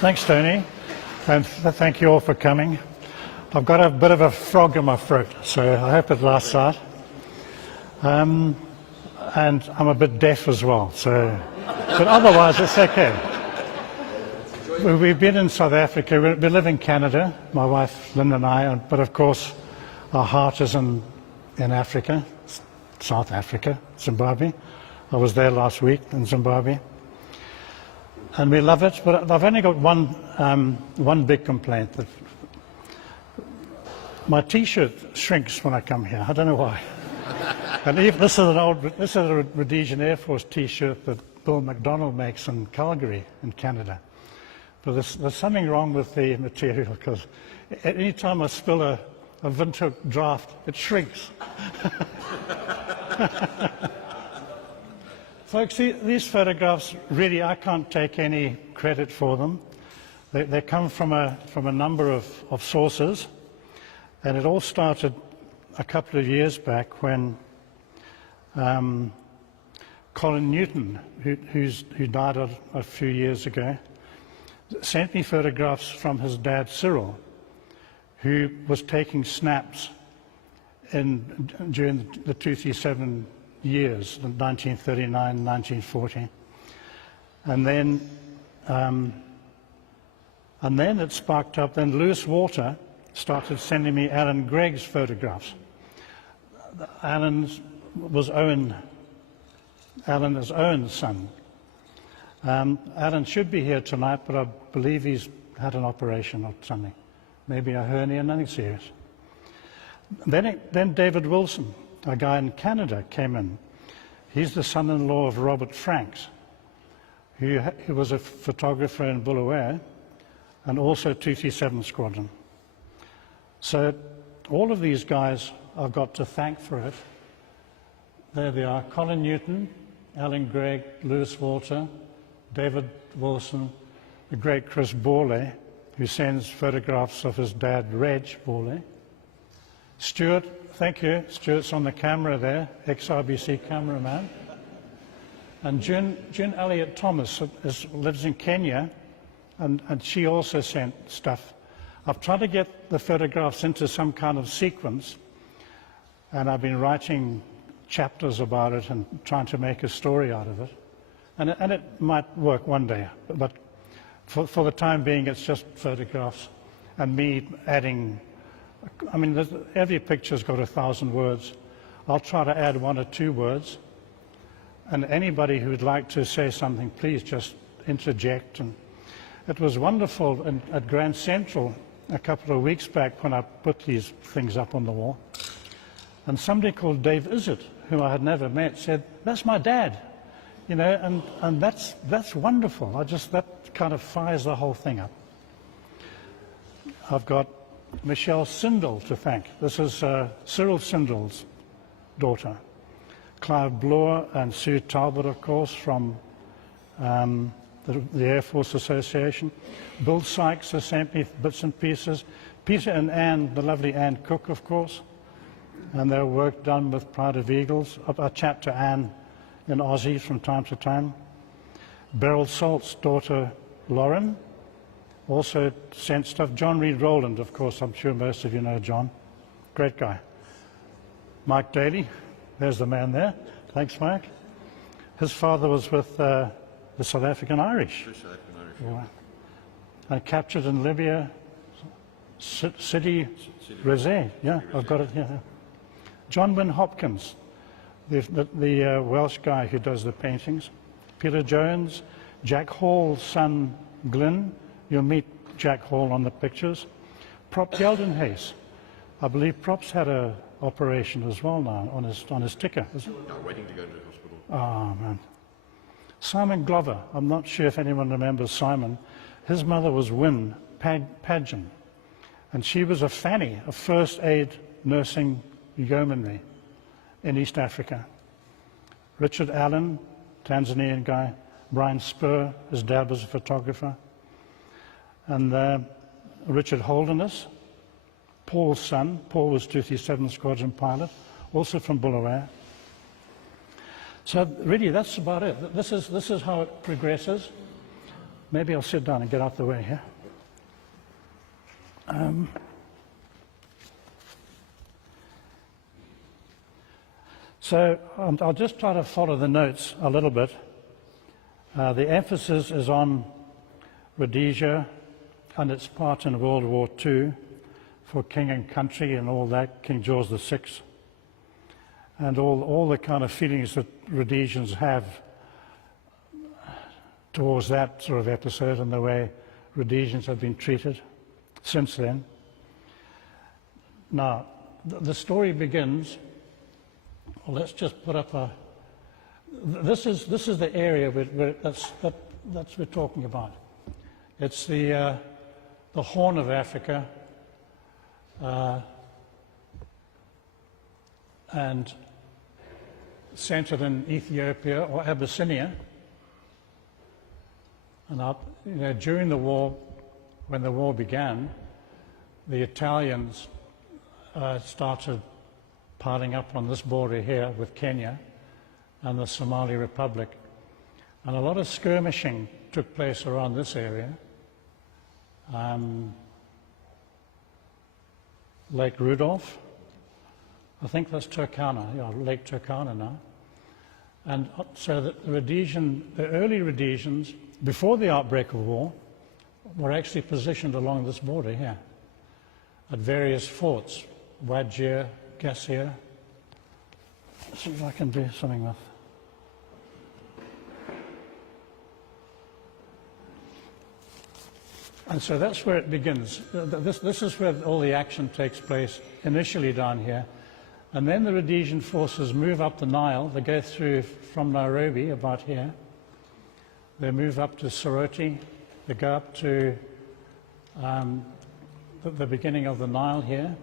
Thanks, Tony, and thank you all for coming. I've got a bit of a frog in my throat, so I hope it lasts out. And I'm a bit deaf as well, so, but otherwise it's okay. We've been in South Africa. We live in Canada, my wife Lynn and I, but of course our heart is in Africa, South Africa, Zimbabwe. I was there last week in Zimbabwe. And we love it, but I've only got one big complaint. That my T-shirt shrinks when I come here. I don't know why. And even, this is a Rhodesian Air Force T-shirt that Bill McDonald makes in Calgary, in Canada. But there's something wrong with the material, because any time I spill a Windhoek draft, it shrinks. Folks, these photographs, really, I can't take any credit for them. They come from a number of sources, and it all started a couple of years back when Colin Newton, who died a few years ago, sent me photographs from his dad, Cyril, who was taking snaps during the 237 years, 1939, 1940. And then it sparked up. Then Lewis Walter started sending me Alan Gregg's photographs. Alan is Owen's son. Alan should be here tonight, but I believe he's had an operation or something. Maybe a hernia, nothing serious. Then David Wilson, a guy in Canada, came in. He's the son-in-law of Robert Franks, who was a photographer in Bulawayo and also 237 Squadron. So all of these guys I've got to thank for it. There they are: Colin Newton, Alan Gregg, Lewis Walter, David Wilson, the great Chris Borley, who sends photographs of his dad, Reg Borley. Stuart, thank you. Stuart's on the camera there, ex-RBC cameraman. And June Elliott Thomas lives in Kenya, and she also sent stuff. I've tried to get the photographs into some kind of sequence, and I've been writing chapters about it and trying to make a story out of it. And it might work one day, but for the time being, it's just photographs and me adding. I mean, every picture's got 1,000 words. I'll try to add 1 or 2 words. And anybody who would like to say something, please just interject. And it was wonderful at Grand Central a couple of weeks back when I put these things up on the wall. And somebody called Dave Izzet, whom I had never met, said, "That's my dad." You know, and that's wonderful. That kind of fires the whole thing up. I've got Michelle Sindel to thank. This is Cyril Sindel's daughter. Clive Bloor and Sue Talbot, of course, from the Air Force Association. Bill Sykes has sent me bits and pieces. Peter and Anne, the lovely Anne Cook, of course, and their work done with Pride of Eagles. I chat to Anne in Aussie from time to time. Beryl Salt's daughter, Lauren, also sent stuff. John Reed Rowland, of course, I'm sure most of you know John. Great guy. Mike Daly, there's the man there. Thanks, Mike. His father was with the South African Irish. Yeah. And captured in Libya, Sidi Rezé. Yeah, I've got it here. John Wynne Hopkins, the Welsh guy who does the paintings. Peter Jones, Jack Hall's son, Glyn. You'll meet Jack Hall on the pictures. Prop Geldenhuys. I believe Prop's had an operation as well now on his ticker. No, waiting to go to the hospital. Oh, man. Simon Glover. I'm not sure if anyone remembers Simon. His mother was Wynne Padgen, and she was a Fanny, a first aid nursing yeomanry in East Africa. Richard Allen, Tanzanian guy. Brian Spur, his dad was a photographer. And Richard Holderness, Paul's son. Paul was 237 Squadron pilot, also from Bulawayo. So really, that's about it. This is how it progresses. maybe I'll sit down and get out the way here. So I'll just try to follow the notes a little bit. The emphasis is on Rhodesia and its part in World War II for King and Country and all that, King George VI, and all the kind of feelings that Rhodesians have towards that sort of episode and the way Rhodesians have been treated since then. Now, the story begins. Well, let's just put up a. This is the area that's we're talking about. It's the Horn of Africa, and centered in Ethiopia or Abyssinia. And during the war, when the war began, the Italians started piling up on this border here with Kenya and the Somali Republic. And a lot of skirmishing took place around this area. Lake Rudolph, I think that's Turkana, yeah, Lake Turkana now. And so the early Rhodesians, before the outbreak of war, were actually positioned along this border here at various forts, Wajir, Gassier. Let's see if I can do something with. And so that's where it begins. This is where all the action takes place, initially down here. And then the Rhodesian forces move up the Nile. They go through from Nairobi, about here. They move up to Soroti. They go up to the beginning of the Nile here,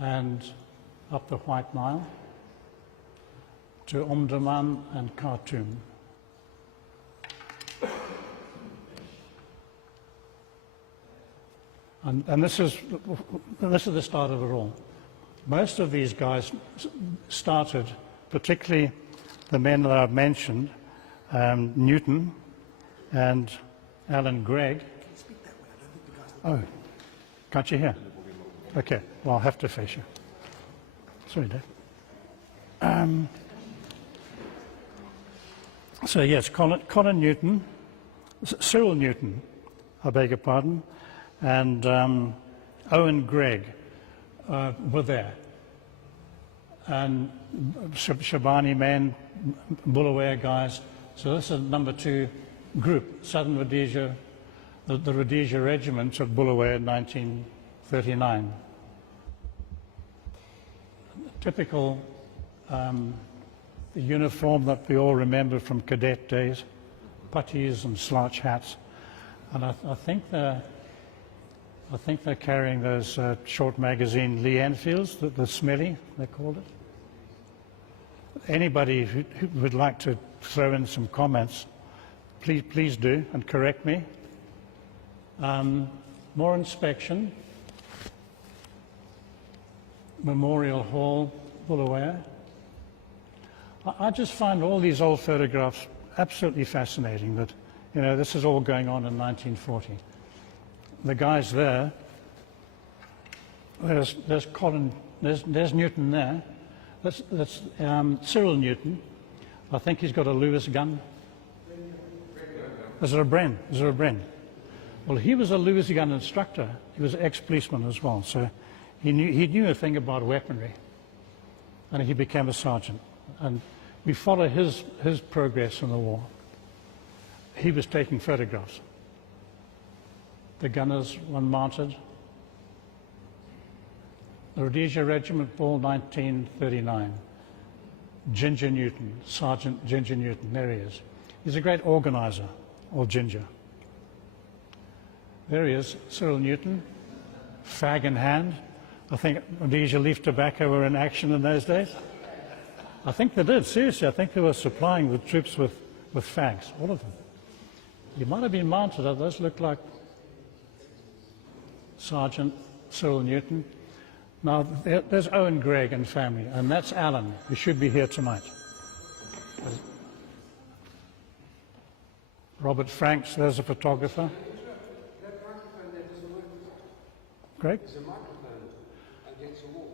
and up the White Nile to Omdurman and Khartoum. And this is the start of it all. Most of these guys started, particularly the men that I've mentioned, Newton and Alan Gregg. Oh, can't you hear? Okay, well, I'll have to face you. Sorry, Dave. So yes, Colin Newton, Cyril Newton, I beg your pardon, and Owen Gregg were there. And Shabani men, Bulawayo guys. So this is number 2 group, Southern Rhodesia, the Rhodesia Regiment at Bulawayo in 1939. Typical, the uniform that we all remember from cadet days, puttees and slouch hats. And I think they're carrying those short magazine Lee Enfields, the Smelly, they called it. Anybody who would like to throw in some comments, please do, and correct me. More inspection. Memorial Hall, Bulawayo. I just find all these old photographs absolutely fascinating, that, you know, this is all going on in 1940. The guys there, there's Colin, there's Newton there. That's Cyril Newton. I think he's got a Lewis gun. Is it a Bren? Is it a Bren? Well, he was a Lewis gun instructor. He was an ex-policeman as well, so he knew a thing about weaponry, and he became a sergeant. And we follow his progress in the war. He was taking photographs. The gunners, one mounted. The Rhodesia Regiment Ball, 1939. Ginger Newton, Sergeant Ginger Newton, there he is. He's a great organizer, old Ginger. There he is, Cyril Newton, fag in hand. I think Rhodesia leaf tobacco were in action in those days. I think they did, seriously. I think they were supplying the troops with fags, all of them. He might have been mounted, those look like Sergeant Cyril Newton. Now, there's Owen Gregg and family, and that's Alan, who should be here tonight. Robert Franks, there's a photographer. That microphone there doesn't work. Greg? There's a microphone against the wall.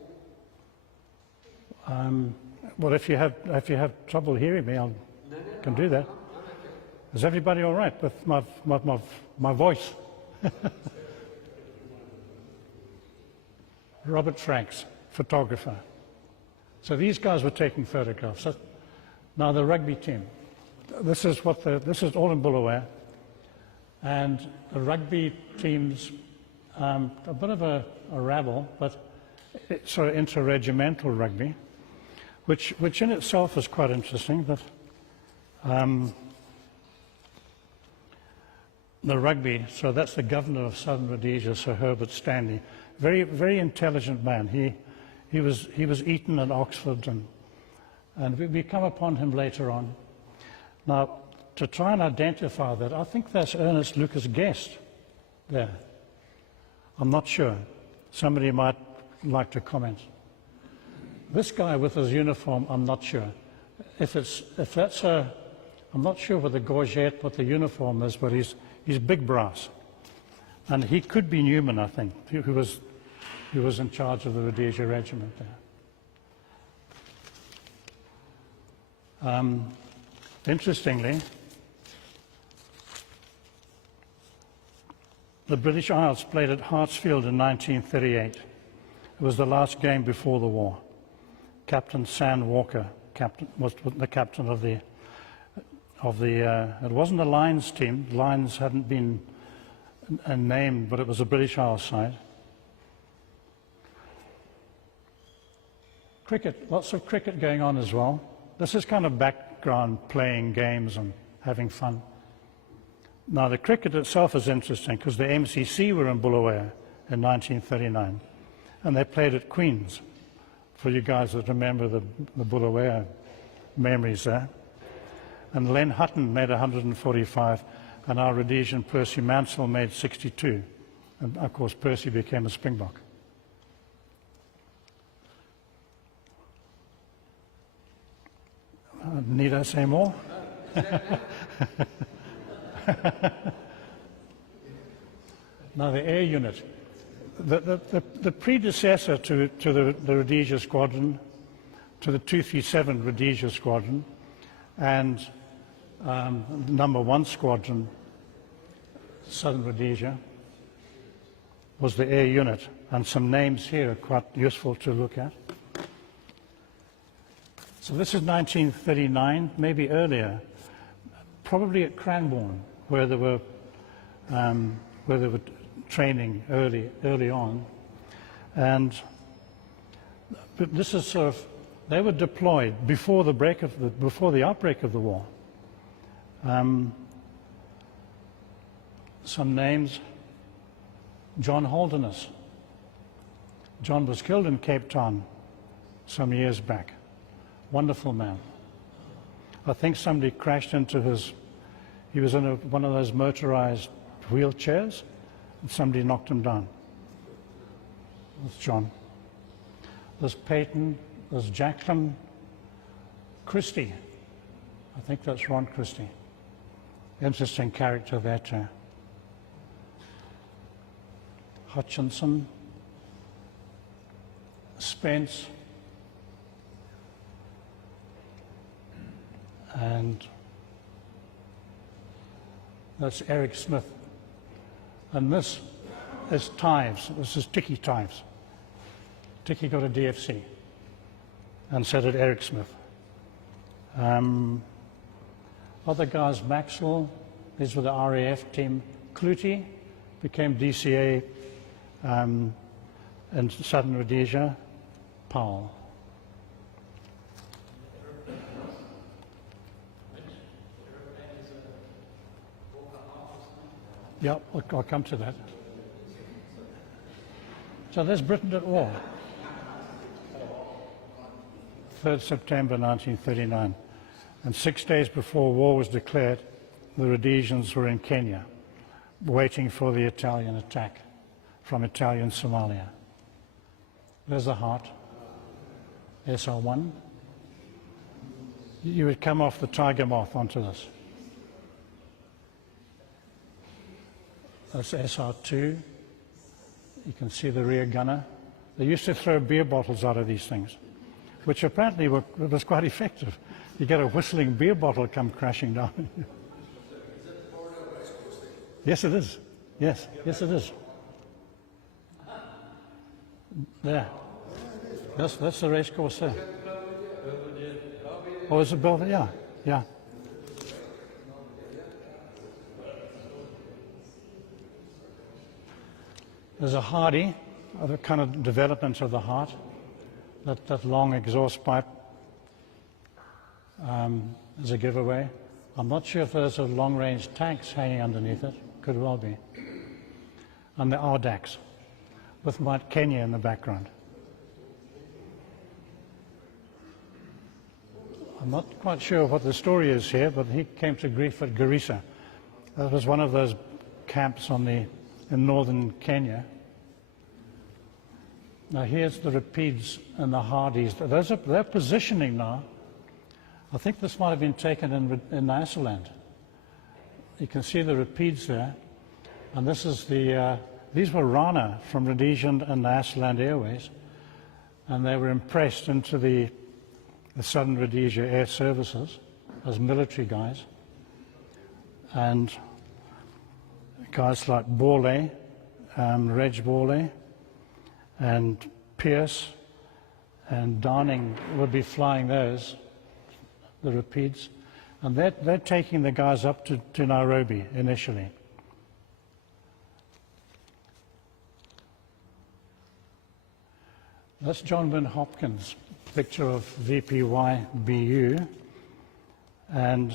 Well, if you have trouble hearing me, I can do that. Is everybody all right with my voice? Robert Franks, photographer. So these guys were taking photographs. Now the rugby team. This is all in Bulawayo, and the rugby team's a bit of a rabble, but it's sort of interregimental rugby, which in itself is quite interesting. That the rugby, so that's the governor of Southern Rhodesia, Sir Herbert Stanley, very intelligent man. He was Eton and Oxford, and we come upon him later on. Now, to try and identify that, I think that's Ernest Lucas Guest there. I'm not sure. Somebody might like to comment. This guy with his uniform, I'm not sure. I'm not sure with the gorget what the uniform is, but he's big brass. And he could be Newman, I think, who was in charge of the Rhodesia Regiment there. Interestingly, the British Isles played at Hartsfield in 1938. It was the last game before the war. Captain San Walker was the captain of the. It wasn't a Lions team. Lions hadn't been named, but it was a British Isles side. Cricket, lots of cricket going on as well. This is kind of background playing games and having fun. Now the cricket itself is interesting because the MCC were in Bulawayo in 1939 and they played at Queen's, for you guys that remember the Bulawayo memories there. And Len Hutton made 145 and our Rhodesian Percy Mansell made 62. And of course Percy became a Springbok. Need I say more? Now the air unit. The predecessor to the Rhodesia Squadron, to the 237 Rhodesia Squadron, and number 1 Squadron, Southern Rhodesia, was the air unit. And some names here are quite useful to look at. So this is 1939, maybe earlier, probably at Cranbourne, where they were training early on, and this is sort of, they were deployed before the outbreak of the war. Some names: John Holderness. John was killed in Cape Town some years back. Wonderful man. I think somebody crashed into he was in one of those motorized wheelchairs, and somebody knocked him down. That's John. There's Peyton, there's Jacqueline Christie. I think that's Ron Christie. Interesting character there too. Hutchinson, Spence, and that's Eric Smith. And this is Tives. This is Tiki Tives. Tiki got a DFC, and so did Eric Smith. Other guys: Maxwell, these were the RAF team. Clutie became DCA in Southern Rhodesia. Powell. Yeah, I'll come to that. So there's Britain at war. 3rd September 1939. And 6 days before war was declared, the Rhodesians were in Kenya, waiting for the Italian attack from Italian Somalia. There's the heart. SR1. You would come off the Tiger Moth onto this. That's SR2. You can see the rear gunner. They used to throw beer bottles out of these things, which apparently was quite effective. You get a whistling beer bottle come crashing down. Yes, it is. Yes, yes, it is. There. That's the race course there. Oh, is it Belvedere? Yeah, yeah. There's a Hardy, the kind of development of the heart, that long exhaust pipe is a giveaway. I'm not sure if those are long-range tanks hanging underneath it. Could well be. And the Ardax, with Mount Kenya in the background. I'm not quite sure what the story is here, but he came to grief at Garissa. That was one of those camps in northern Kenya. Now here's the Rapides and the Hardys. They're positioning now. I think this might have been taken in Nyasaland. You can see the Rapides there. And this is these were Rana from Rhodesia and Nyasaland Airways. And they were impressed into the Southern Rhodesia Air Services as military guys. And guys like Borley, Reg Borley, and Pierce and Darning would be flying those, the Rapides. And they're taking the guys up to Nairobi initially. That's John Wynne Hopkins' picture of VPY BU. And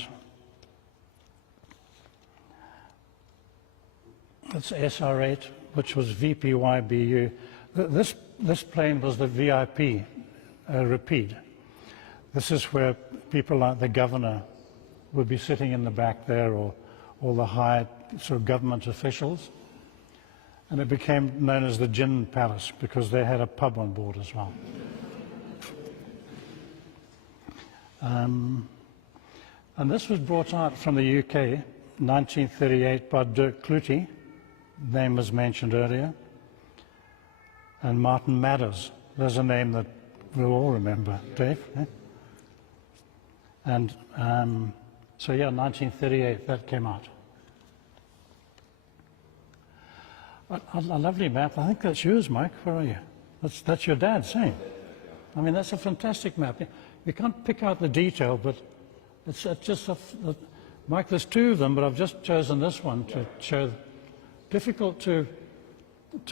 that's SR8, which was VPY BU. This plane was the VIP Rapide. This is where people like the governor would be sitting in the back there, or all the high sort of government officials. And it became known as the Gin Palace because they had a pub on board as well. And this was brought out from the UK, 1938, by Dirk Clutie, name was mentioned earlier, and Martin Madders. There's a name that we'll all remember, Dave. Eh? And so yeah, 1938, that came out. A lovely map. I think that's yours, Mike. Where are you? That's your dad's, eh? I mean, that's a fantastic map. You can't pick out the detail, but it's just Mike, there's two of them, but I've just chosen this one to show. Difficult to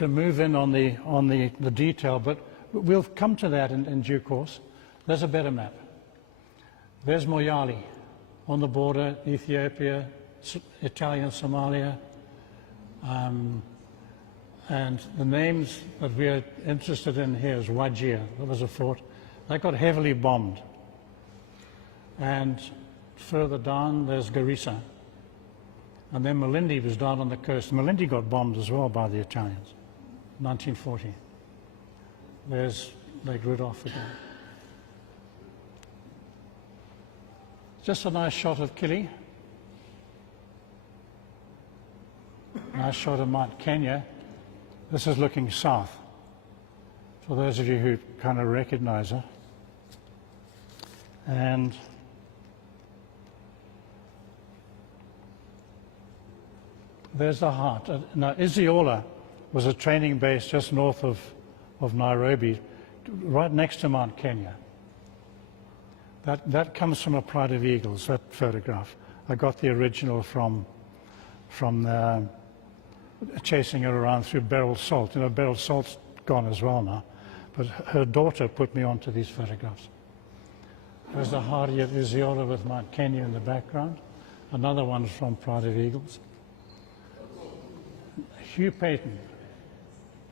move in on the detail, but we'll come to that in due course. There's a better map. There's Moyale on the border, Ethiopia, Italian Somalia. And the names that we're interested in here is Wajir. That was a fort. That got heavily bombed. And further down, there's Garissa. And then Malindi was down on the coast. Malindi got bombed as well by the Italians, 1940. There's Lake Rudolph again. Just a nice shot of Kili. Nice shot of Mount Kenya. This is looking south, for those of you who kind of recognize it. And there's the heart. Now, Isiolo was a training base just north of Nairobi, right next to Mount Kenya. That comes from a Pride of Eagles, that photograph. I got the original from chasing her around through Beryl Salt. You know, Beryl Salt's gone as well now, but her daughter put me onto these photographs. There's the Hardy at Isiolo with Mount Kenya in the background. Another one from Pride of Eagles. Hugh Payton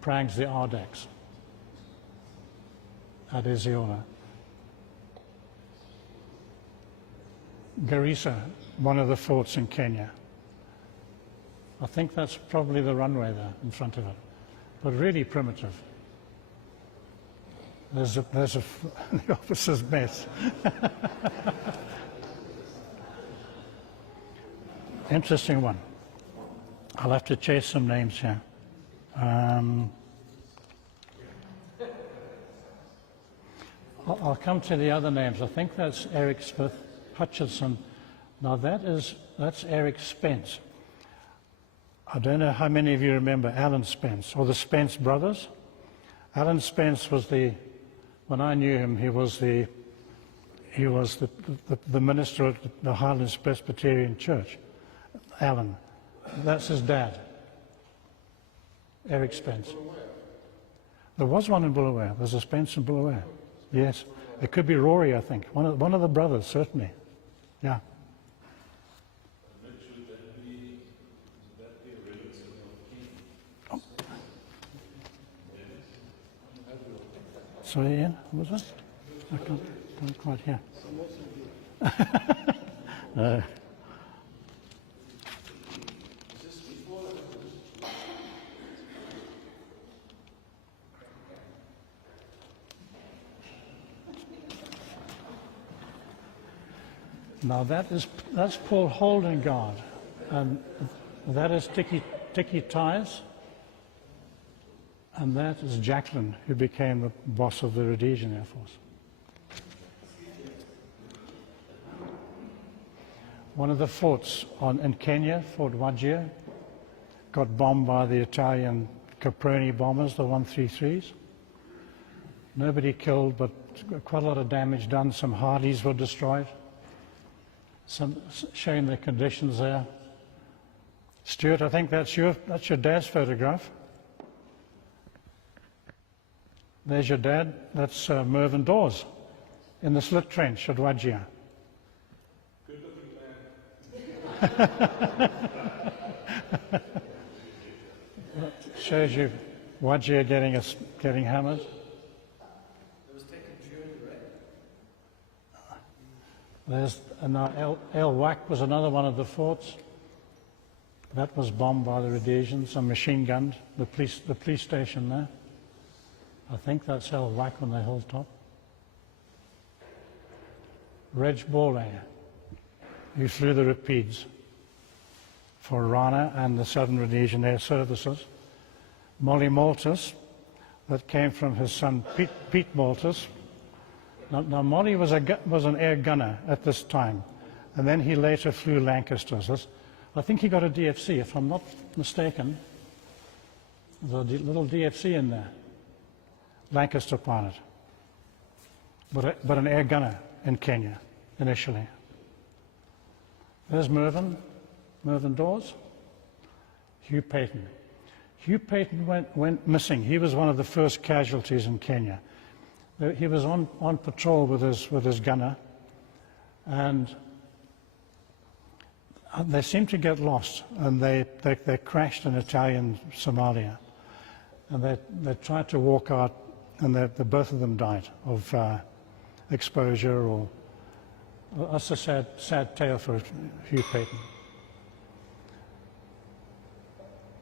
pranks the Ardax at Isiolo. Garissa, one of the forts in Kenya. I think that's probably the runway there in front of it, but really primitive. There's the officer's mess. Interesting one. I'll have to chase some names here. I'll come to the other names. I think that's Eric Smith Hutchinson. Now that's Eric Spence. I don't know how many of you remember Alan Spence or the Spence brothers. Alan Spence was when I knew him, he was the minister at the Highlands Presbyterian Church. Alan, that's his dad. Eric Spence. There was one in Bulawayo. There's a Spence in Bulawayo. Yes. It could be Rory, I think. One of the brothers, certainly. Yeah. Sorry, Ian, what was that? I can't quite hear. No. Now that's Paul Holdengard, and that is Tiki Tyres, and that is Jacqueline, who became the boss of the Rhodesian Air Force. One of the forts in Kenya, Fort Wajir, got bombed by the Italian Caproni bombers, the 133s. Nobody killed, but quite a lot of damage done. Some Hardys were destroyed. Showing the conditions there. Stuart, I think that's your dad's photograph. There's your dad. That's Mervyn Dawes in the slit trench at Wajir. Shows you Wajir getting hammered. There's El Wak was another one of the forts. That was bombed by the Rhodesians and machine gunned. The police station there. I think that's El Wak on the hilltop. Reg Borley, who flew the Rapides for Rana and the Southern Rhodesian Air Services. Molly Maltus, that came from his son Pete Maltus. Now Molly was an air gunner at this time, and then he later flew Lancasters. I think he got a DFC, if I'm not mistaken. There's a little DFC in there. Lancaster pilot, but an air gunner in Kenya initially. There's Mervyn Dawes. Hugh Payton. Hugh Payton went missing. He was one of the first casualties in Kenya. He was on patrol with his gunner, and they seemed to get lost, and they crashed in Italian Somalia, and they tried to walk out, and both of them died of exposure, or that's a sad tale for Hugh Payton.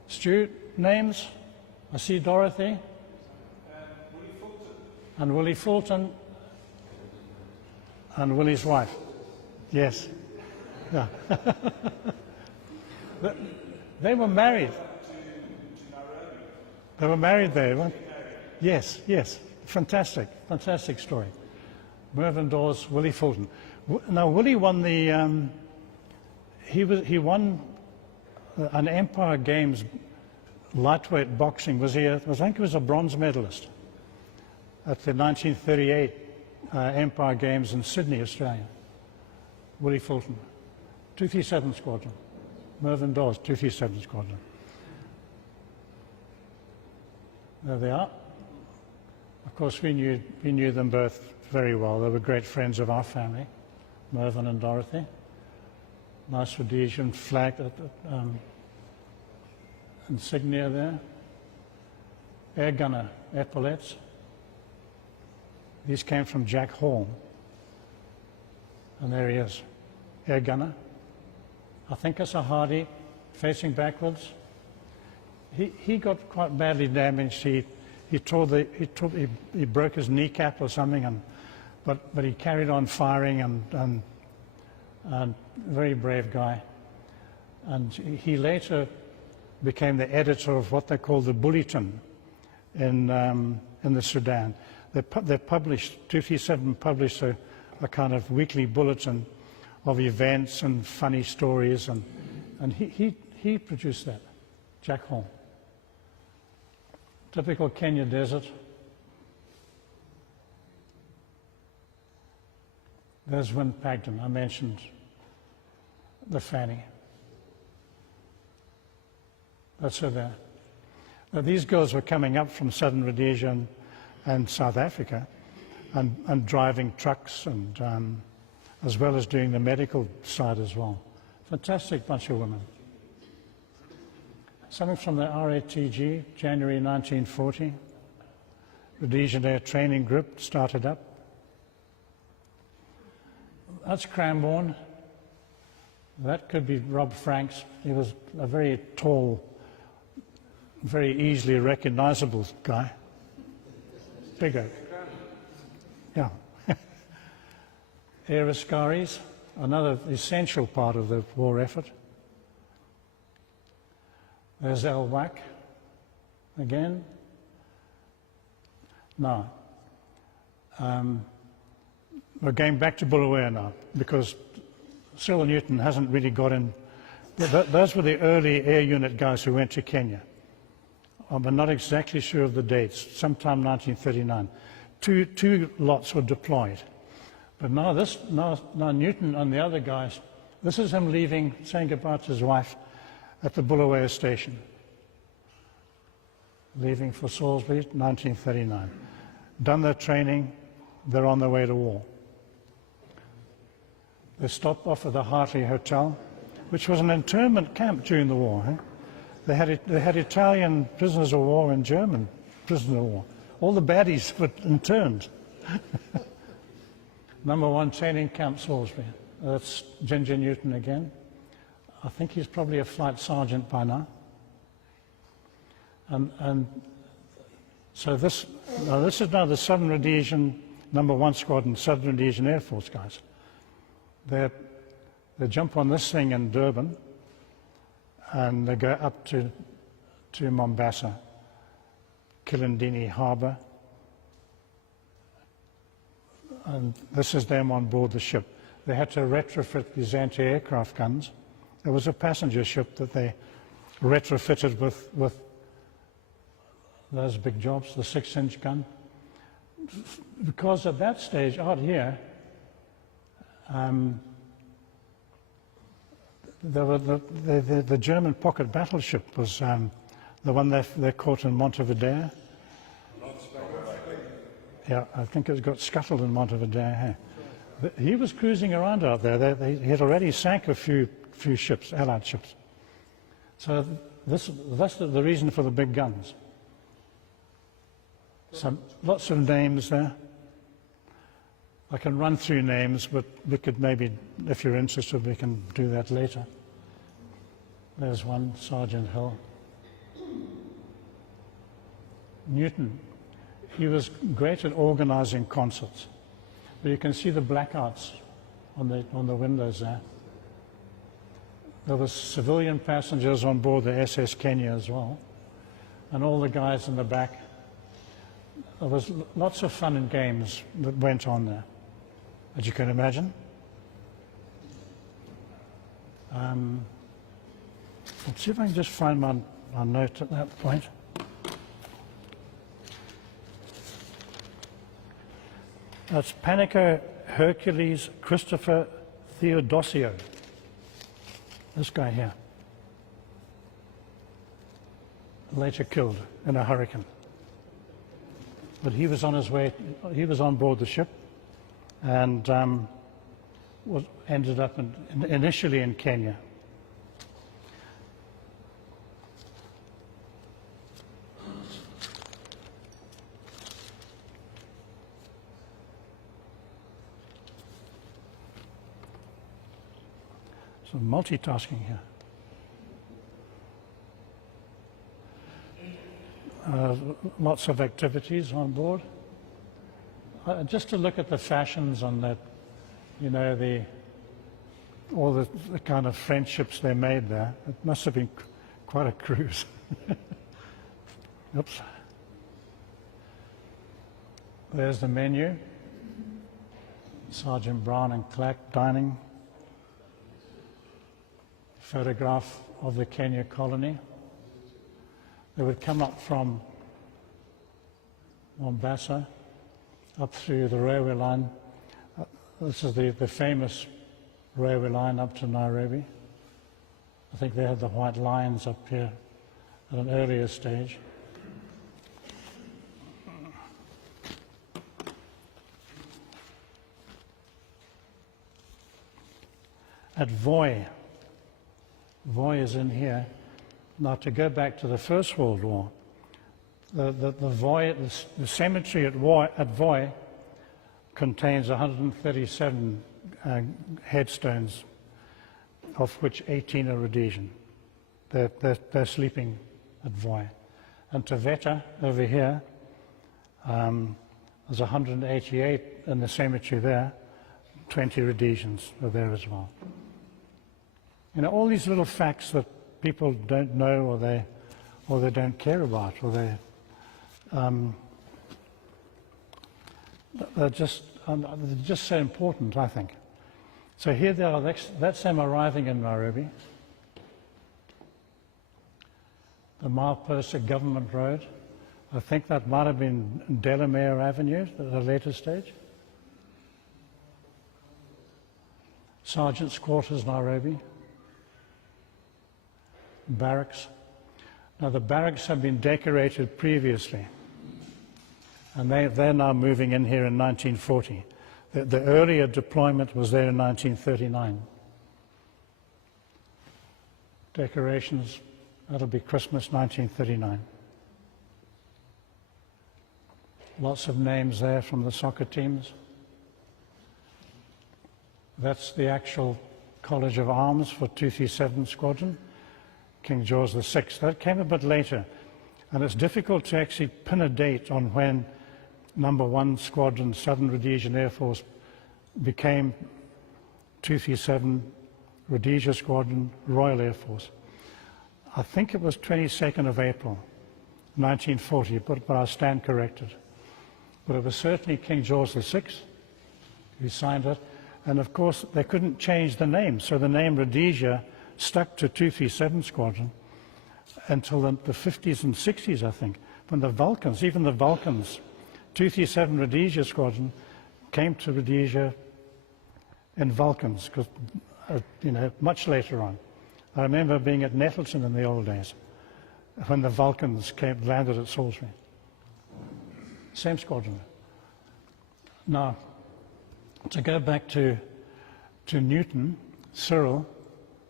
Stu, names? I see Dorothy. And Willie Fulton, and Willie's wife. Yes. Yeah. They were married. They were married there, weren't they? Yes. Fantastic story. Mervyn Dawes, Willie Fulton. Now Willie won he won an Empire Games lightweight boxing. I think he was a bronze medalist at the 1938 Empire Games in Sydney, Australia. Willie Fulton, 237 Squadron. Mervyn Dawes, 237 Squadron. There they are. Of course, we knew them both very well. They were great friends of our family, Mervyn and Dorothy. Nice Rhodesian flag insignia there. Air gunner epaulets. These came from Jack Hall. And there he is, air gunner. I think it's a Hardy, facing backwards. He got quite badly damaged. He broke his kneecap or something, but he carried on firing, and very brave guy. And he later became the editor of what they call the Bulletin in the Sudan. They published, 237 published a kind of weekly bulletin of events and funny stories, and he produced that, Jack Hall. Typical Kenya desert. There's Win Pagden. I mentioned the Fanny. That's her there. Now, these girls were coming up from southern Rhodesia and South Africa and driving trucks and as well as doing the medical side as well. Fantastic bunch of women. Something from the RATG, January 1940. Rhodesian Air Training Group started up. That's Cranbourne. That could be Rob Franks. He was a very tall, very easily recognizable guy. Big oak. Yeah. Air Ascaris, another essential part of the war effort. There's El Wak again. Now, we're going back to Bulawayo now because Cyril Newton hasn't really got in. Those were the early air unit guys who went to Kenya. I'm not exactly sure of the dates, sometime 1939. Two lots were deployed. But now Newton and the other guys, this is him leaving, saying goodbye to his wife at the Bulawayo station. Leaving for Salisbury, 1939. Done their training, they're on their way to war. They stopped off at the Hartley Hotel, which was an internment camp during the war. They had Italian prisoners of war and German prisoners of war. All the baddies were interned. Number 1 training camp, Salisbury. That's Ginger Newton again. I think he's probably a flight sergeant by now. And so this is now the Southern Rhodesian Number 1 Squadron, Southern Rhodesian Air Force guys. They jump on this thing in Durban, and they go up to Mombasa, Kilindini Harbour, and this is them on board the ship. They had to retrofit these anti-aircraft guns. There was a passenger ship that they retrofitted with those big jobs, the 6-inch gun. Because at that stage, out here, the German pocket battleship was the one they caught in Montevideo. Yeah, I think it got scuttled in Montevideo. He was cruising around out there. He had already sank a few ships, Allied ships. So that's the reason for the big guns. Lots of names there. I can run through names, but we could maybe, if you're interested, we can do that later. There's one, Sergeant Hill. Newton, he was great at organizing concerts. But you can see the blackouts on the windows there. There was civilian passengers on board the SS Kenya as well, and all the guys in the back. There was lots of fun and games that went on there, as you can imagine. Let's see if I can just find my note at that point. That's Panico Hercules Christopher Theodosio. This guy here. Later killed in a hurricane. But he was on his way, he was on board the ship and ended up initially in Kenya. So multitasking here. Lots of activities on board. Just to look at the fashions on that, you know, all the kind of friendships they made there. It must have been quite a cruise. Oops. There's the menu. Sergeant Brown and Clark dining. Photograph of the Kenya colony. They would come up from Mombasa, up through the railway line. This is the famous railway line up to Nairobi. I think they had the white lines up here at an earlier stage. At Voi is in here. Now, to go back to the First World War, the cemetery at Voi contains 137 headstones, of which 18 are Rhodesian. They're sleeping at Voi. And Taveta over here, there's 188 in the cemetery there. 20 Rhodesians are there as well. You know, all these little facts that people don't know, or they don't care about, or they're just so important, I think. So here they are. That's them arriving in Nairobi. The milepost at Government Road. I think that might have been Delamere Avenue at a later stage. Sergeant's quarters, Nairobi. Barracks. Now the barracks have been decorated previously, and they're now moving in here in 1940. The earlier deployment was there in 1939. Decorations, that'll be Christmas 1939. Lots of names there from the soccer teams. That's the actual College of Arms for 237 Squadron. King George VI. That came a bit later, and it's difficult to actually pin a date on when Number 1 Squadron, Southern Rhodesian Air Force, became 237 Rhodesia Squadron, Royal Air Force. I think it was 22nd of April, 1940, but I stand corrected. But it was certainly King George VI who signed it, and of course they couldn't change the name, so the name Rhodesia stuck to 237 Squadron until the 50s and 60s, I think, when the Vulcans, even the Vulcans, 237 Rhodesia Squadron came to Rhodesia in Vulcans, because, you know, much later on. I remember being at Nettleton in the old days when the Vulcans landed at Salisbury. Same squadron. Now, to go back to Newton, Cyril,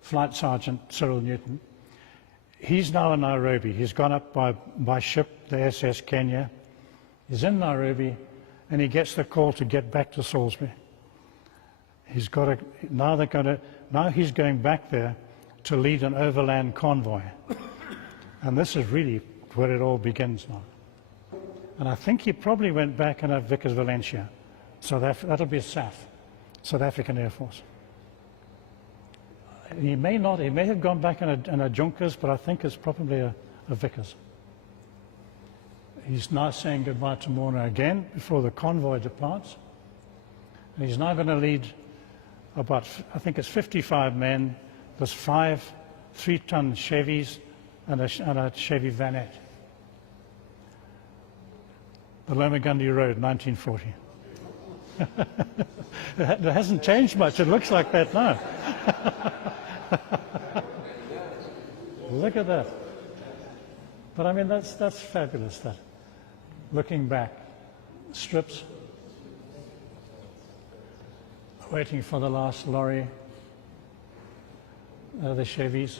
Flight Sergeant Cyril Newton, he's now in Nairobi. He's gone up by ship, the SS Kenya. He's in Nairobi, and he gets the call to get back to Salisbury. He's got now he's going back there to lead an overland convoy. And this is really where it all begins now. And I think he probably went back in a Vickers Valentia. So that'll be a SAF, South African Air Force. He may not, he may have gone back in a Junkers, but I think it's probably a Vickers. He's now saying goodbye to Morna again before the convoy departs. And he's now going to lead about, I think it's 55 men. There's 5 3-ton Chevys and a Chevy Vanette. The Lomagundi Road, 1940. It hasn't changed much. It looks like that now. Look at that. But I mean, that's fabulous, that. Looking back, strips, waiting for the last lorry, the Chevys.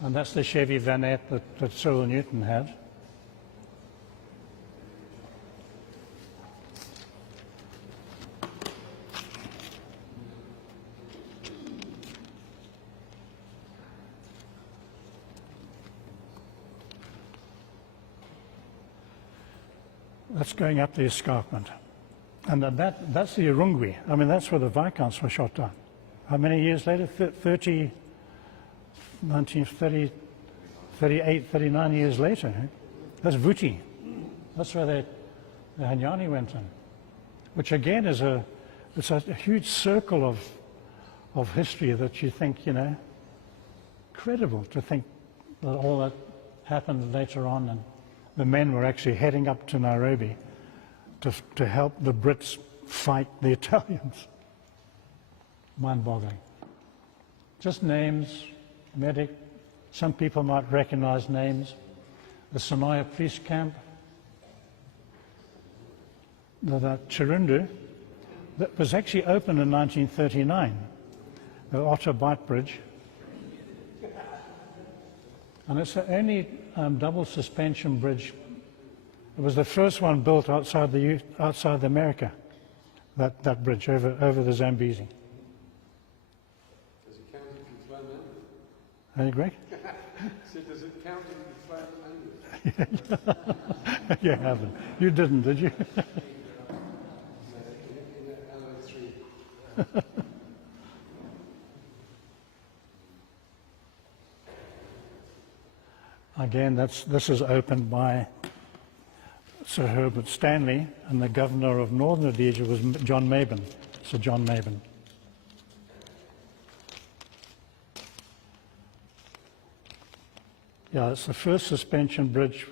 And that's the Chevy Vanette that Cyril Newton had. That's going up the escarpment. And that's the Urungwe. I mean, that's where the Viscounts were shot down. How many years later? 30, 1930, 38, 39 years later. Eh? That's Vuti. That's where the Hanyani went in, which again is it's a huge circle of history that you think, you know, incredible to think that all that happened later on, and the men were actually heading up to Nairobi to help the Brits fight the Italians. Mind-boggling. Just names, medic. Some people might recognize names. The Sonoya police camp. The Chirundu, that was actually opened in 1939, the Otter Bight Bridge. And it's the only double suspension bridge. It was the first one built outside America, that bridge over the Zambezi. Does it count if you've flown under? Hey, Greg? So does it count if you've flown under? You haven't. You didn't, did you? In LO3. Again, this is opened by Sir Herbert Stanley, and the governor of Northern Rhodesia was John Mabon, Sir John Mabon. Yeah, it's the first suspension bridge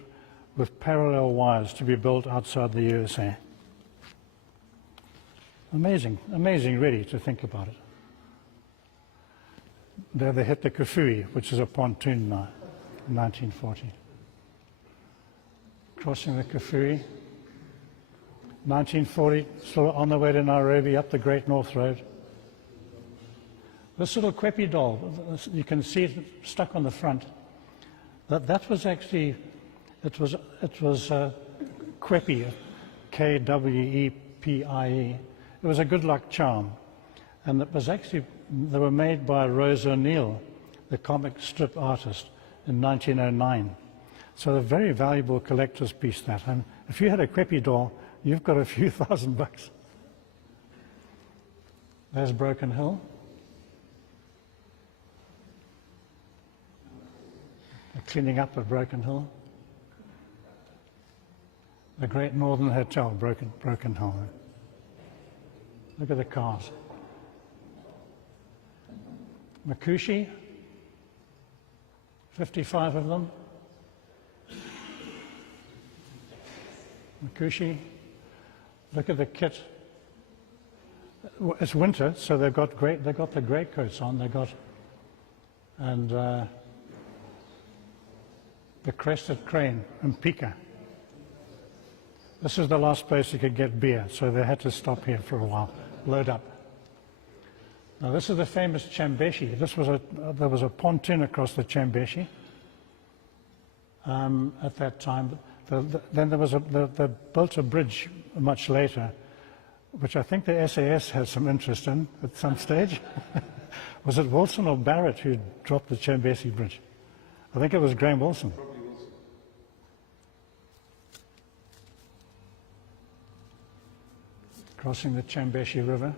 with parallel wires to be built outside the USA. Amazing, amazing really to think about it. There they hit the Kafui, which is a pontoon now, in 1940. Crossing the Kafui. 1940, still on the way to Nairobi, up the Great North Road. This little Kwepi doll, you can see it stuck on the front. That was actually, it was Kwepi, Kwepie. It was a good luck charm. And it was actually, they were made by Rose O'Neill, the comic strip artist, in 1909. So a very valuable collector's piece, that. And if you had a Kwepi doll, you've got a few $1,000. There's Broken Hill. They're cleaning up at Broken Hill. The Great Northern Hotel, Broken Hill. Look at the cars. Makushi, 55 of them. Makushi, look at the kit. It's winter, so they've got the greatcoats on. And the crested crane and Pika. This is the last place you could get beer, so they had to stop here for a while, load up. Now this is the famous Chambeshi. There was a pontoon across the Chambeshi at that time. Then they built a bridge much later, which I think the SAS had some interest in at some stage. Was it Wilson or Barrett who dropped the Chambeshi Bridge? I think it was Graham Wilson. Probably Wilson. Crossing the Chambeshi River.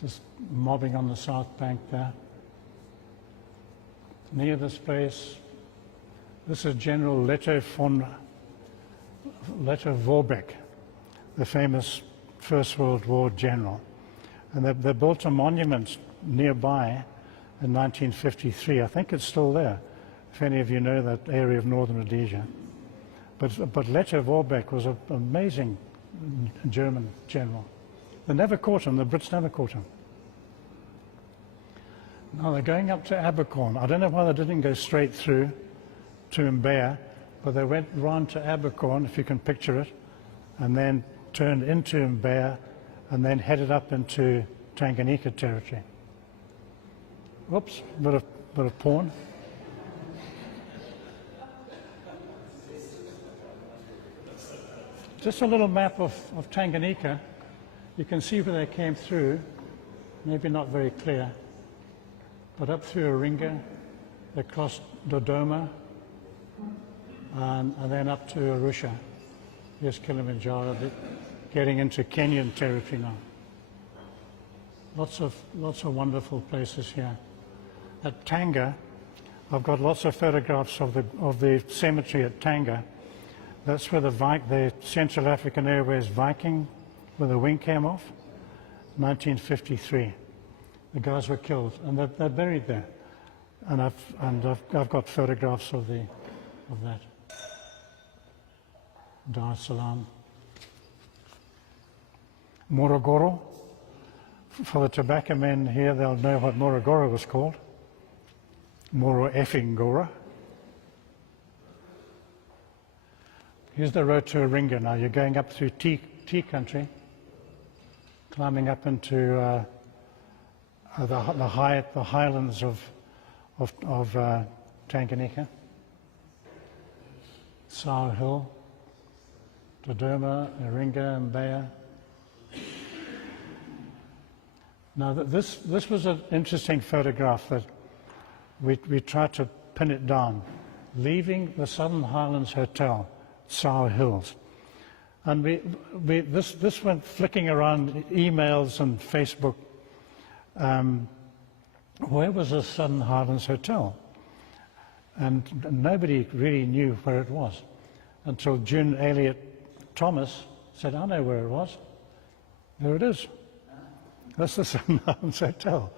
Just mobbing on the south bank there. Near this place, this is General Leto Vorbeck, the famous First World War general. And they built a monument nearby in 1953. I think it's still there, if any of you know that area of Northern Rhodesia. But Leto Vorbeck was an amazing German general. They never caught him, the Brits never caught him. Now they're going up to Abercorn. I don't know why they didn't go straight through to Mbeya, but they went round to Abercorn, if you can picture it, and then turned into Mbeya, and then headed up into Tanganyika territory. Whoops, bit of porn. Just a little map of Tanganyika. You can see where they came through, maybe not very clear, but up through Iringa, they crossed Dodoma, and then up to Arusha. Here's Kilimanjaro, getting into Kenyan territory now. Lots of wonderful places here. At Tanga, I've got lots of photographs of the cemetery at Tanga. That's where the Central African Airways Viking, where the wing came off, 1953. The guys were killed, and they're buried there. And I've got photographs of that. Dar es Salaam. Morogoro. For the tobacco men here, they'll know what Morogoro was called. Moro effing Gora. Here's the road to Iringa now. You're going up through tea country, climbing up into the highlands of Tanganyika. Sao Hill, Dodoma, Iringa, Mbeya. Now this was an interesting photograph that we tried to pin it down. Leaving the Southern Highlands Hotel, Sao Hills. And this went flicking around emails and Facebook. Where was the Southern Highlands Hotel? And nobody really knew where it was until June Elliott Thomas said, I know where it was. There it is. That's the Southern Highlands Hotel.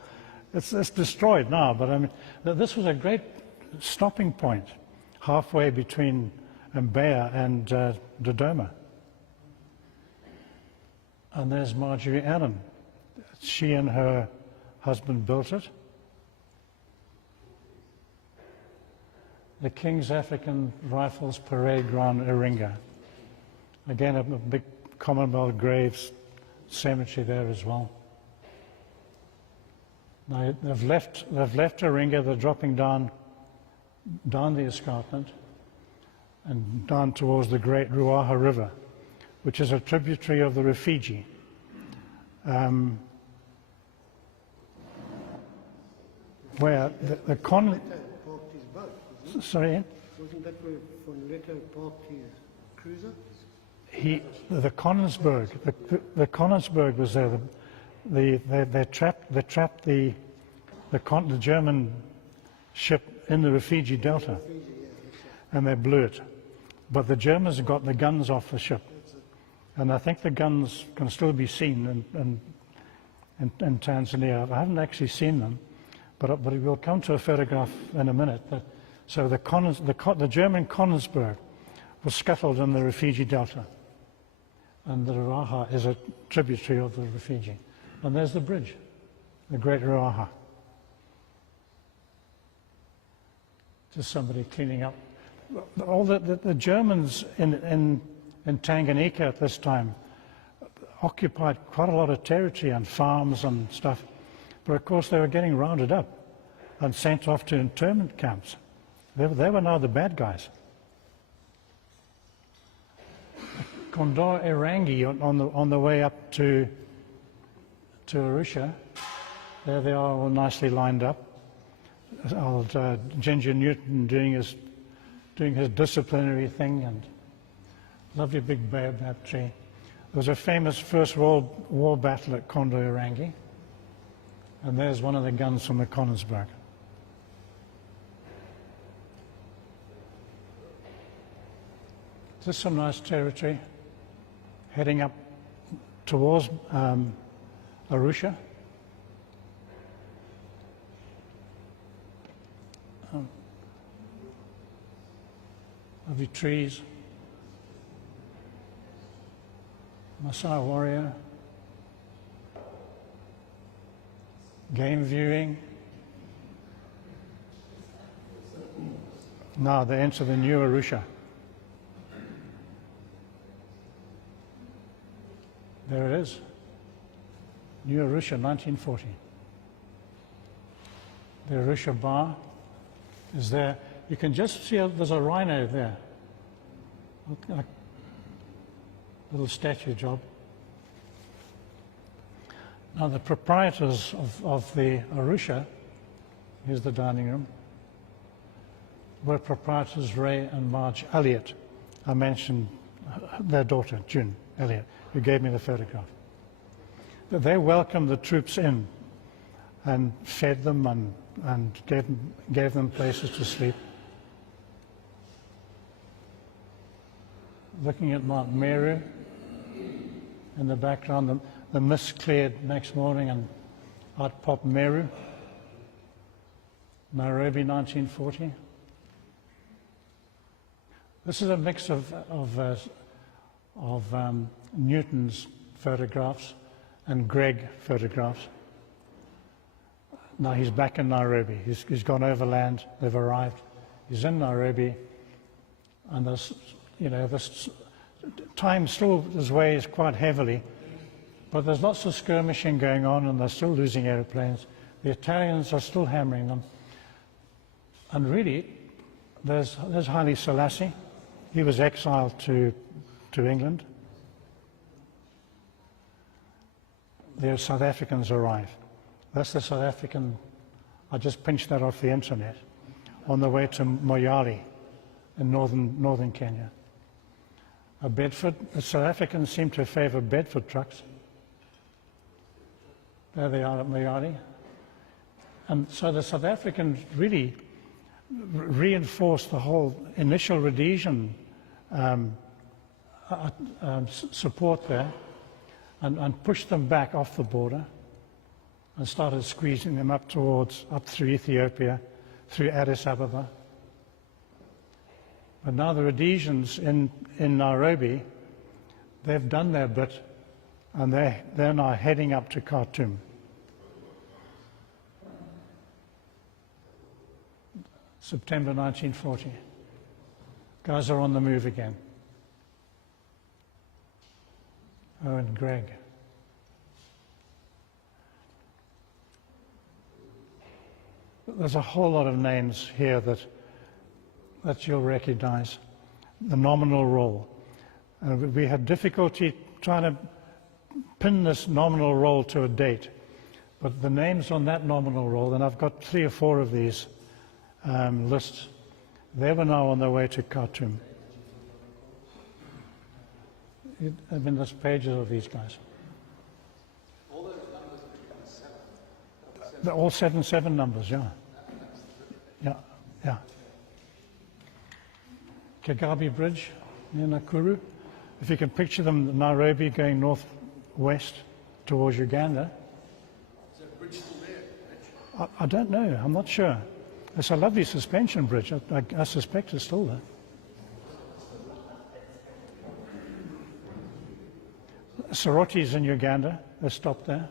It's destroyed now, but I mean, this was a great stopping point halfway between Mbeya and Dodoma. And there's Marjorie Allen. She and her husband built it. The King's African Rifles Parade Ground, Iringa. Again, a big Commonwealth Graves cemetery there as well. Now, they've left Iringa, they're dropping down the escarpment and down towards the Great Ruaha River, which is a tributary of the Rufiji. Where the parked his boat, wasn't sorry, Ian? it? Wasn't that where Fonleto parked his cruiser? The Konigsberg was there. They trapped the German ship in the Rufiji Delta, and they blew it. But the Germans got the guns off the ship, and I think the guns can still be seen in Tanzania. I haven't actually seen them, but we'll come to a photograph in a minute. So the German Konigsberg was scuttled in the Rufiji Delta, and the Ruaha is a tributary of the Rufiji. And there's the bridge, the Great Ruaha. Just somebody cleaning up. All the Germans in Tanganyika at this time occupied quite a lot of territory and farms and stuff. But of course they were getting rounded up and sent off to internment camps. They were now the bad guys. Condor Irangi on the way up to Arusha. There they are, all nicely lined up. Old Ginger Newton doing his disciplinary thing, and lovely big baobab tree. There was a famous First World War battle at Condor Irangi, and there's one of the guns from the Konigsberg. Just some nice territory, heading up towards Arusha. Lovely trees. Maasai warrior. Game viewing. Now they enter the new Arusha. There it is. New Arusha, 1940. The Arusha Bar is there. You can just see there's a rhino there. A little statue job. Now the proprietors of the Arusha, here's the dining room, were proprietors Ray and Marge Elliott. I mentioned their daughter, June Elliott, who gave me the photograph. they welcomed the troops in and fed them and gave them places to sleep. Looking at Mount Meru in the background, the mist cleared next morning and out popped Meru, Nairobi 1940. This is a mix of Newton's photographs and Gregg photographs. Now he's back in Nairobi. He's gone overland. They've arrived. He's in Nairobi, and this time still weighs quite heavily, but there's lots of skirmishing going on, and they're still losing airplanes. The Italians are still hammering them, and really, there's Haile Selassie. He was exiled to England. The South Africans arrive. That's the South African, I just pinched that off the internet, on the way to Moyale in northern Kenya. Bedford, the South Africans seem to favour Bedford trucks. There they are at Moyale. And so the South Africans really reinforced the whole initial Rhodesian support there and pushed them back off the border and started squeezing them up through Ethiopia, through Addis Ababa. But now the Rhodesians in Nairobi, they've done their bit, and they're now heading up to Khartoum. September 1940. Guys are on the move again. Oh, and Gregg. There's a whole lot of names here that you'll recognize. The nominal roll. We had difficulty trying to pin this nominal roll to a date, but the names on that nominal roll, and I've got 3 or 4 of these lists, they were now on their way to Khartoum. I mean, there's pages of these guys. All those numbers are 7. They're all 7 numbers, yeah. Yeah. Kagabi Bridge near Nakuru. If you can picture them, Nairobi going northwest towards Uganda. Is that bridge still there? I don't know, I'm not sure. It's a lovely suspension bridge. I suspect it's still there. Soroti's in Uganda. They stopped there.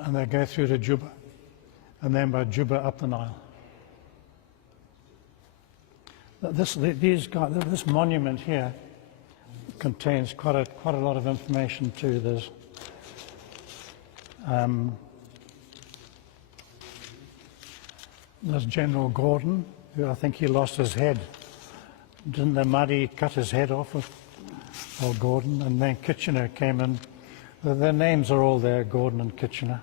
And they go through to Juba, and then by Juba up the Nile. This monument here contains quite a lot of information too. There's General Gordon, who I think he lost his head. Didn't the Mahdi cut his head off with old Gordon? And then Kitchener came in. Their names are all there, Gordon and Kitchener.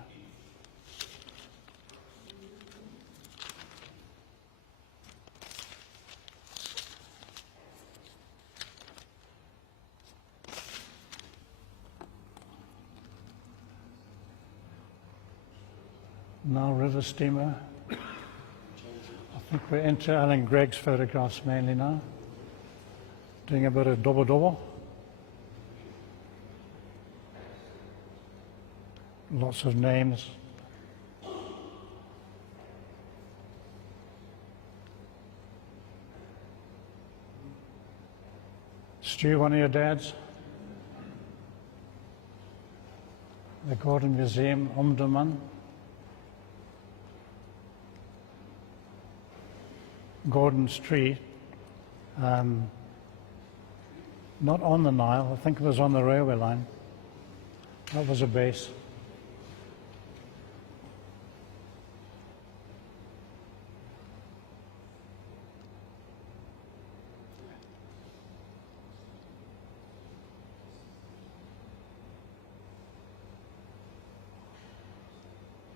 Now River steamer. I think we're into Alan Gregg's photographs mainly now. Doing a bit of double-double. Lots of names. Stu, one of your dads? The Gordon Museum, Omdurman. Gordon's tree, not on the Nile, I think it was on the railway line. That was a base.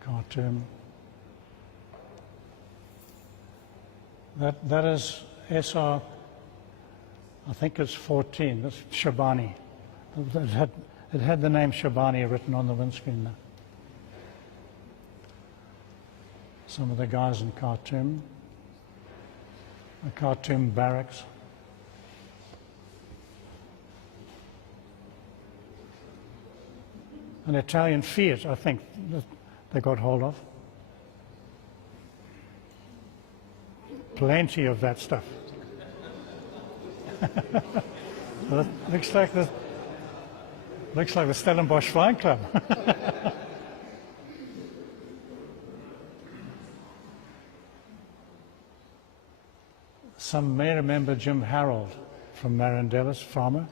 Khartoum. That is SR, I think it's 14, that's Shabani. It had the name Shabani written on the windscreen there. Some of the guys in Khartoum, the Khartoum barracks. An Italian Fiat, I think, that they got hold of. Plenty of that stuff. That looks like the Stellenbosch Flying Club. Some may remember Jim Harold from Marandellas, farmer.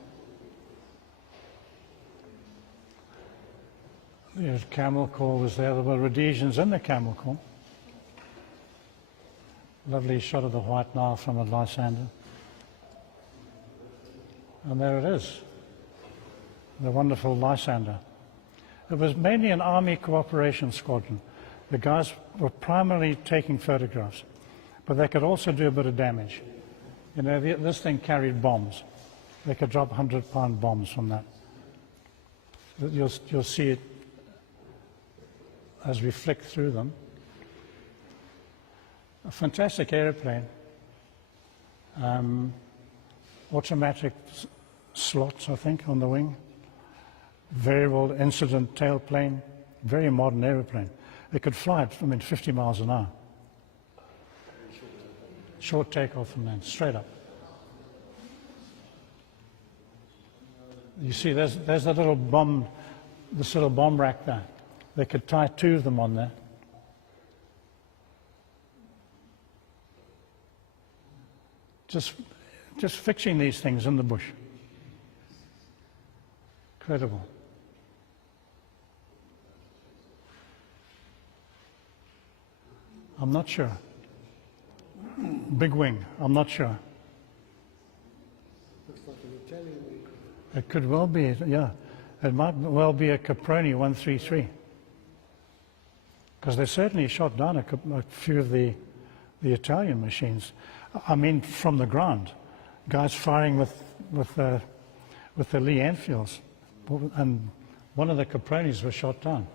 The Camel Corps was there. There were Rhodesians in the Camel Corps. Lovely shot of the White Nile from a Lysander. And there it is, the wonderful Lysander. It was mainly an Army cooperation squadron. The guys were primarily taking photographs, but they could also do a bit of damage. You know, this thing carried bombs. They could drop 100-pound bombs from that. You'll see it as we flick through them. A fantastic aeroplane. Automatic slots, I think, on the wing. Variable incident tailplane. Very modern aeroplane. It could fly at 50 miles an hour. Short takeoff and land, straight up. You see, there's that little bomb, this little bomb rack there. They could tie 2 of them on there. Just fixing these things in the bush. Incredible. I'm not sure. Big wing, I'm not sure. Looks like an Italian wing. It could well be, yeah. It might well be a Caproni 133. Because they certainly shot down a few of the Italian machines. I mean, from the ground. Guys firing with the Lee Enfields. And one of the Capronis was shot down.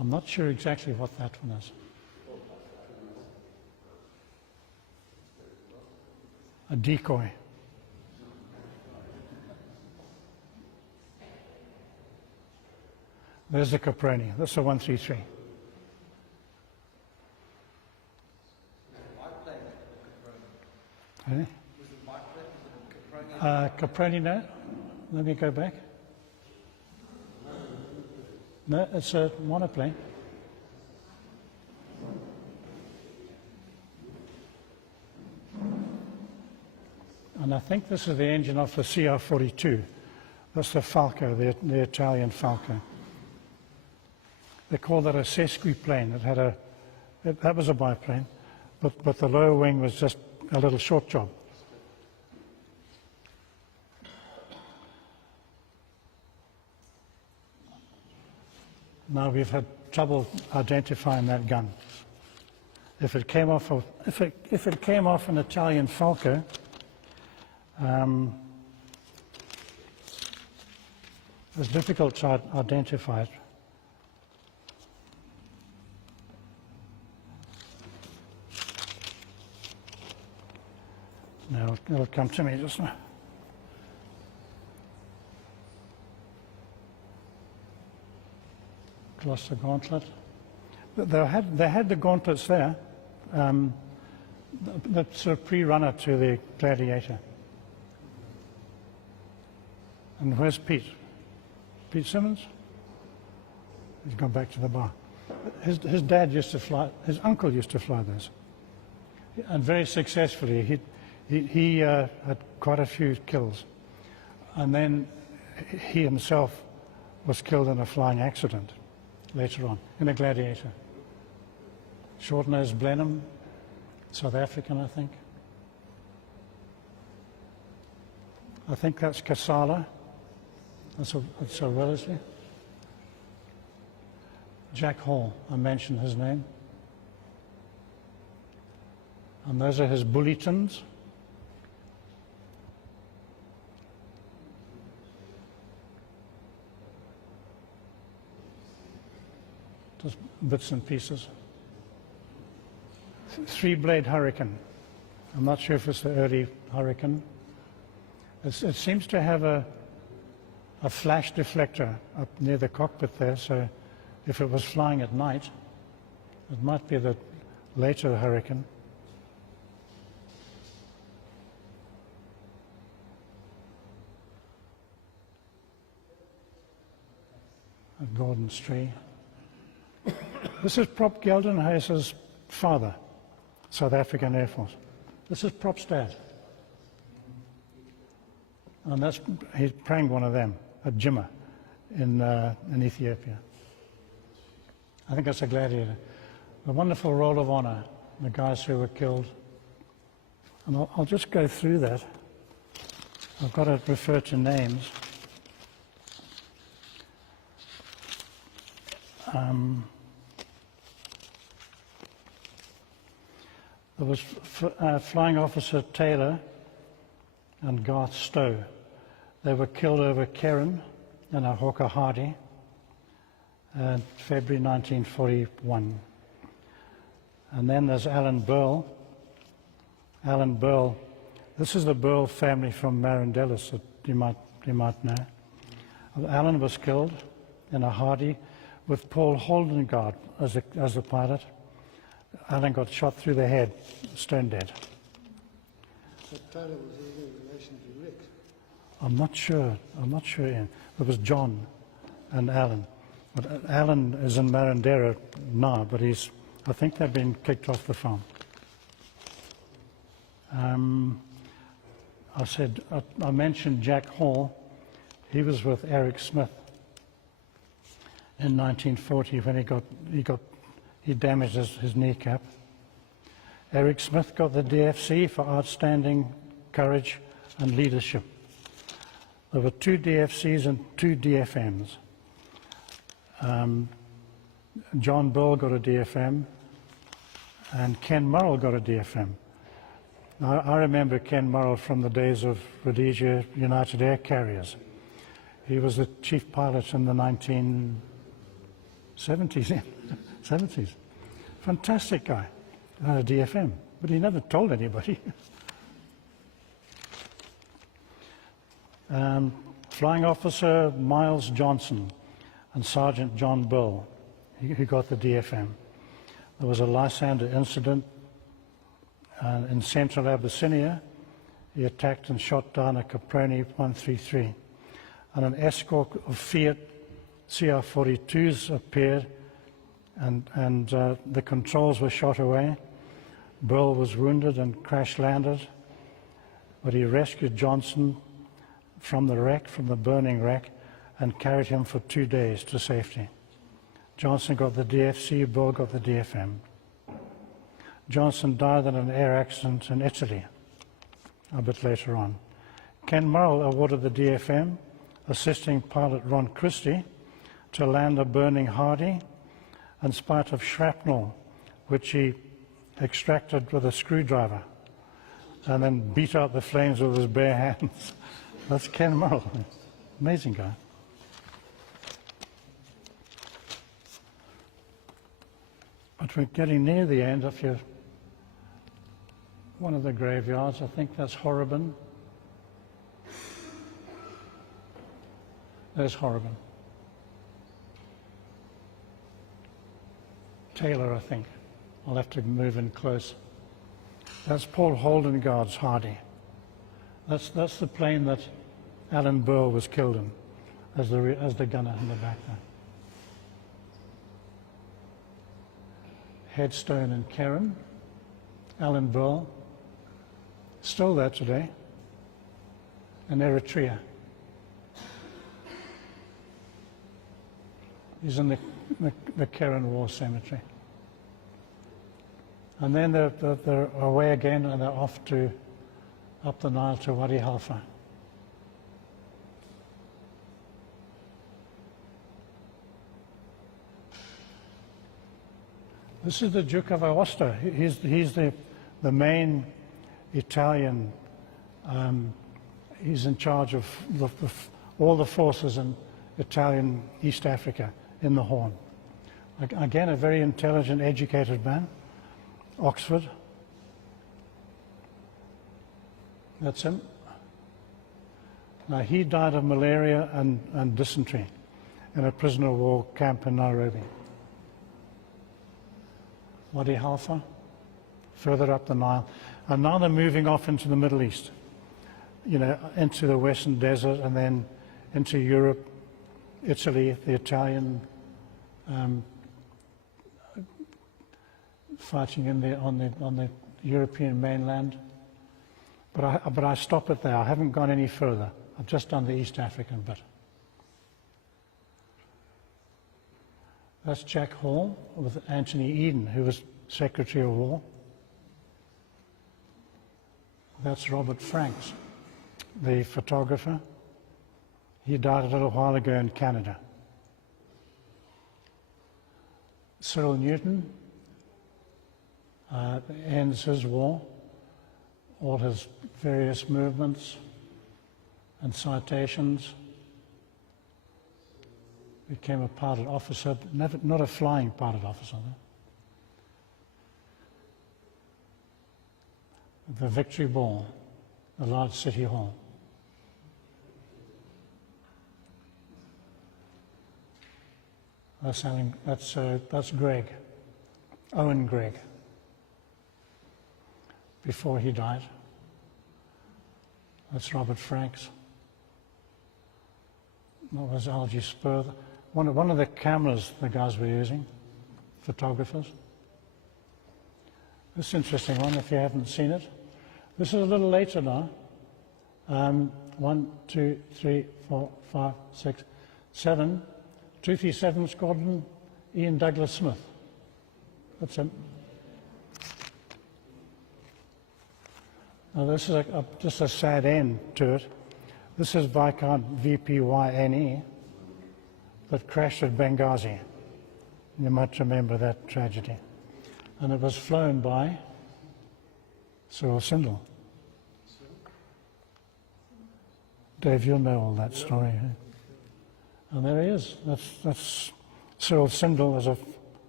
I'm not sure exactly what that one is. A decoy. There's the Caproni. That's a 133. Eh? Caproni, no? Let me go back. No, it's a monoplane. And I think this is the engine of the CR-42. That's the Falco, the Italian Falco. They call that a sesquiplane. It had that was a biplane, but the lower wing was just a little short job. Now we've had trouble identifying that gun. If it came off an Italian Falco, it's difficult to identify it. No, it'll come to me just now. Gloucester Gauntlet. They had the gauntlets there. The sort of pre-runner to the Gladiator. And where's Pete? Pete Simmons? He's gone back to the bar. His dad used to fly, his uncle used to fly those. And very successfully. He had quite a few kills. And then he himself was killed in a flying accident later on, in a Gladiator. Short-nosed Blenheim, South African, I think. I think that's Kasala. That's a relative. Jack Hall, I mentioned his name. And those are his bulletins. Just bits and pieces. Three-blade hurricane. I'm not sure if it's the early hurricane. It seems to have a flash deflector up near the cockpit there, so if it was flying at night, it might be the later hurricane. A Gordon's tree. This is Prop Geldenhuys's father, South African Air Force. This is Prop's dad. And he pranged one of them, a Jimmer, in Ethiopia. I think that's a gladiator. A wonderful roll of honor, the guys who were killed. And I'll just go through that. I've got to refer to names. There was Flying Officer Taylor and Garth Stowe. They were killed over Keren in a Hawker Hardy in February 1941. And then there's Alan Burl. Alan Burl, this is the Burl family from Marandellas that you might know. Alan was killed in a Hardy with Paul Holdengard as the pilot. Alan got shot through the head, stone dead. So Taylor was in relation to Rick. I'm not sure, Ian. There was John and Alan. But Alan is in Marandera now, but I think they've been kicked off the farm. I mentioned Jack Hall. He was with Eric Smith in 1940 when he damaged his kneecap. Eric Smith got the DFC for outstanding courage and leadership. There were 2 DFCs and 2 DFMs. John Bull got a DFM, and Ken Murrell got a DFM. Now, I remember Ken Murrell from the days of Rhodesia United Air Carriers. He was the chief pilot in the 1970s. 70s. Fantastic guy. A DFM, but he never told anybody. Flying Officer Miles Johnson and Sergeant John Bull, who got the DFM. There was a Lysander incident in central Abyssinia. He attacked and shot down a Caproni 133. And an escort of Fiat CR-42s appeared, and the controls were shot away. Bull was wounded and crash-landed, but he rescued Johnson from the burning wreck, and carried him for 2 days to safety. Johnson got the DFC, Bull got the DFM. Johnson died in an air accident in Italy a bit later on. Ken Murrell awarded the DFM, assisting pilot Ron Christie to land a burning Hardy in spite of shrapnel, which he extracted with a screwdriver and then beat out the flames with his bare hands. That's Ken Murrell. Amazing guy. But we're getting near the end of one of the graveyards. I think that's Horriban. There's Horriban. Taylor, I think. I'll have to move in close. That's Paul Holdengard's Hardy. That's the plane that Alan Burl was killed in, as the gunner in the back there. Headstone in Keren, Alan Burl, still there today, in Eritrea. He's in the Keren War Cemetery. And then they're away again, and they're off up the Nile to Wadi Halfa. This is the Duke of Aosta. He's the the main Italian, he's in charge of all the forces in Italian East Africa in the Horn. Again, a very intelligent, educated man. Oxford. That's him. Now, he died of malaria and dysentery in a prisoner of war camp in Nairobi. Wadi Halfa, further up the Nile. And now they're moving off into the Middle East, you know, into the Western Desert and then into Europe, Italy, the Italian fighting on the European mainland. But I stop it there. I haven't gone any further. I've just done the East African bit. That's Jack Hall with Anthony Eden, who was Secretary of War. That's Robert Franks, the photographer. He died a little while ago in Canada. Cyril Newton ends his war, all his various movements and citations. Became a pilot officer, but not a flying pilot officer. The Victory Ball, the large city hall. That's Greg, Owen Greg, before he died. That's Robert Franks. That was Algie Spur. One of the cameras the guys were using, photographers. This is an interesting one if you haven't seen it. This is a little later now. 1, 2, 3, 4, 5, 6, 7. 237 Squadron, Ian Douglas Smith. That's him. Now this is just a sad end to it. This is Viscount VPYNE that crashed at Benghazi. You might remember that tragedy. And it was flown by Cyril Sindel. Dave, you'll know all that story. Eh? And there he is. That's Cyril Sindel as a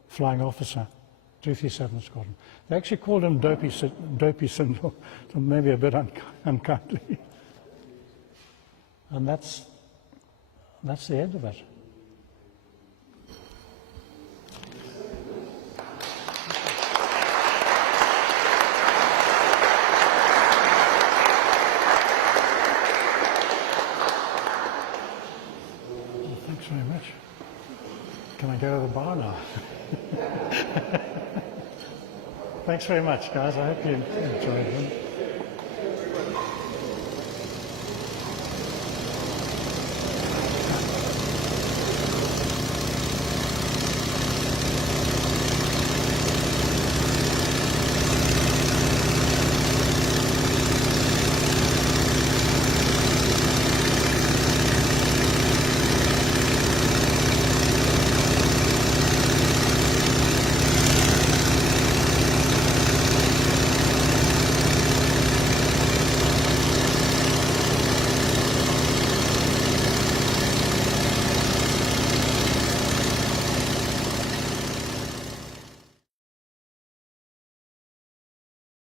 flying officer, 237 Squadron. They actually called him Dopey Sindel, so maybe a bit unkindly. And that's the end of it. Well, thanks very much. Can I go to the bar now? Thanks very much, guys. I hope you enjoyed them.